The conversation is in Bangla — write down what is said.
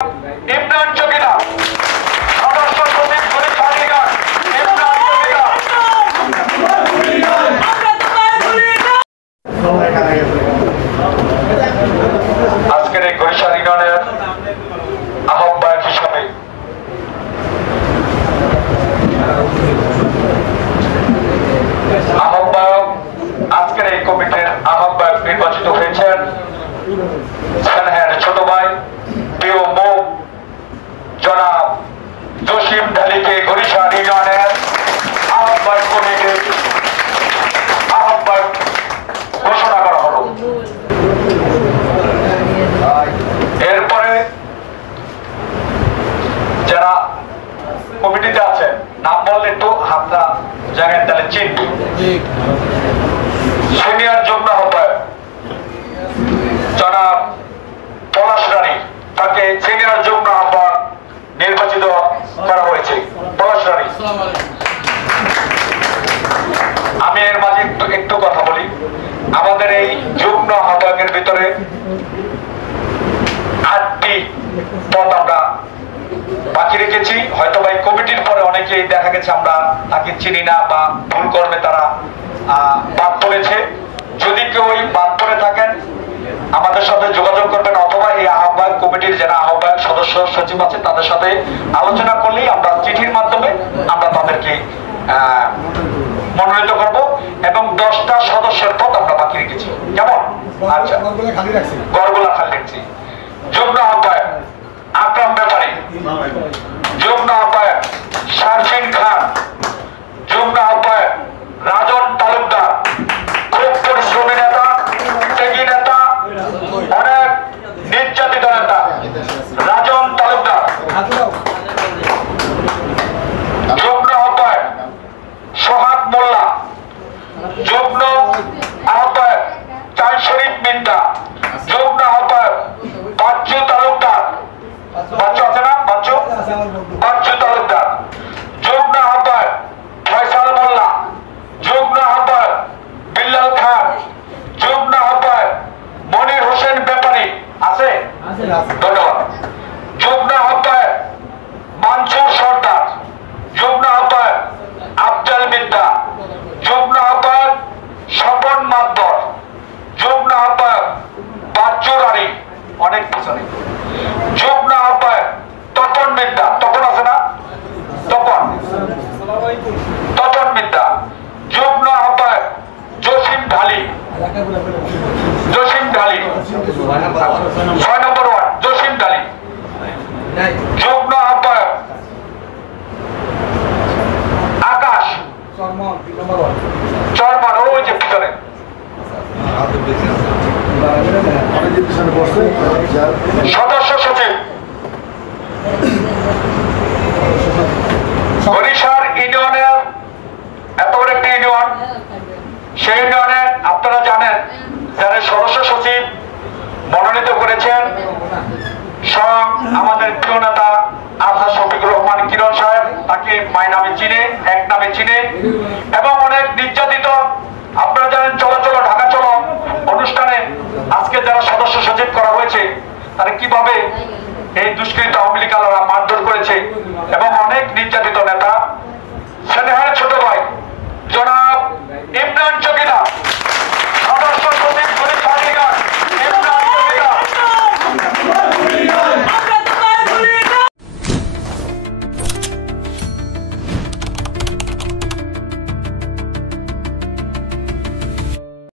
ইমরান চৌকিদার, সদস্য সচিব পরীক্ষা অধিকার ইমরান চৌকিদার। আজকের এই বরিশাল ইউনিয়নের আহ্বায়ক হিসাবে আজকের এই কমিটির আহ্বায়ক নির্বাচিত হয়েছেন স্নেহের ছোট ভাই প্রিয় মুখ জনাব জসিম ঢালিকে বরিশাল ইউনিয়নের আহ্বায়ক কমিটির আহ্বায়ক ঘোষণা করা হলো। এরপরে যারা কমিটিতে আছেন নাম বললে একটু হাতটা জায়গায় তাহলে চিনবে। সিনিয়র যুগ্ম আহ্বায়ক জনাব পলাশ রানী, তাকে সিনিয়র যুগ্ম আহ্বায়ক নির্বাচিত করা হয়েছে। পলাশ রানী, আমি এর মাঝে একটু কথা বলি। আমাদের এই যুগ্ম আহ্বায়কের ভিতরে 8টি পদ আমরা বাকি রেখেছি। হয়তো বা এই কমিটির পরে অনেকেই দেখা গেছে আমরা তাকে চিনি না বা ভুল কর্মে তারা বাদ পড়েছে। যদি কেউ বাদ পড়ে থাকেন আমাদের সাথে যোগাযোগ করবেন, অথবা এই আহ্বায়ক কমিটির যারা আহ্বায়ক সদস্য সচিব আছে তাদের সাথে আলোচনা করলেই আমরা চিঠির মাধ্যমে আমরা তাদেরকে মনোনীত করব। এবং 10টা সদস্যের পদ আমরা বাকি রেখেছি। কেমন? আচ্ছা, গড়গুলা খালি রাখছি। যুগ্ম আহ্বায়ক আকরাম ব্যাপারী, যুগ্ম আহ্বায়ক শারফিন খান, যুগ্ম আহ্বায়ক রাজন তালুকদার, খুব পরিশ্রমী নেতা, ত্যাগী নেতা, অনেক নির্যাতিত নেতা রাজন তালুকদার। যুগ্ম আহ্বায়ক সোহাগ মোল্লা, যুগ্ম আহ্বায়ক চাঁদ শরীফ মিন্টা, যুগ্ম আহ্বায়ক বাচ্চু তালুকদার, বাচ্চু আছে না? বাচ্চু তালুকদার, যুগ্ম আহ্বায়ক ফয়সাল মোল্লা, যুগ্ম আহ্বায়ক বিল্লাল খান, যুগ্ম আহ্বায়ক মনির হোসেন ব্যাপারী আছে, ধন্যবাদ। যুগ্ম আহ্বায়ক মানসুর সর্দার, যুগ্ম আহ্বায়ক আফজাল মিদ্দা, যুগ্ম আহ্বায়ক স্বপন মাদ্দর, যুগ্ম আহ্বায়ক বাচ্চু রানী, অনেক পিছনে, যুগ্ম আহ্বায়ক তপন মিদ্দা, তপন আছে না? তপন মিদ্দা, যুগ্ম আহ্বায়ক জসিম ঢালি, 6 নম্বর ওয়ার্ড জসিম ঢালি, যুগ্ম আহ্বায়ক আকাশ চরমান, ওই যে পিছনে, সদস্য সচিব বরিশাল ইউনিয়নের এত বড় একটি ইউনিয়ন, সেই ইউনিয়নে আপনারা জানেন যারা সদস্য সচিব মনোনীত করেছেন স্বয়ং আমাদের প্রিয় নেতা আজহার শফিকুর রহমান কিরণ সাহেব, তাকে মাই নামে চিনে, এক নামে চিনে, এবং অনেক নির্যাতিত। আপনারা জানেন চলো চলো ঢাকা চলো অনুষ্ঠানে আজকে যারা সদস্য সচিব করা হয়েছে তারা কিভাবে এই দুষ্কৃত আওয়ামী লীগ মারধর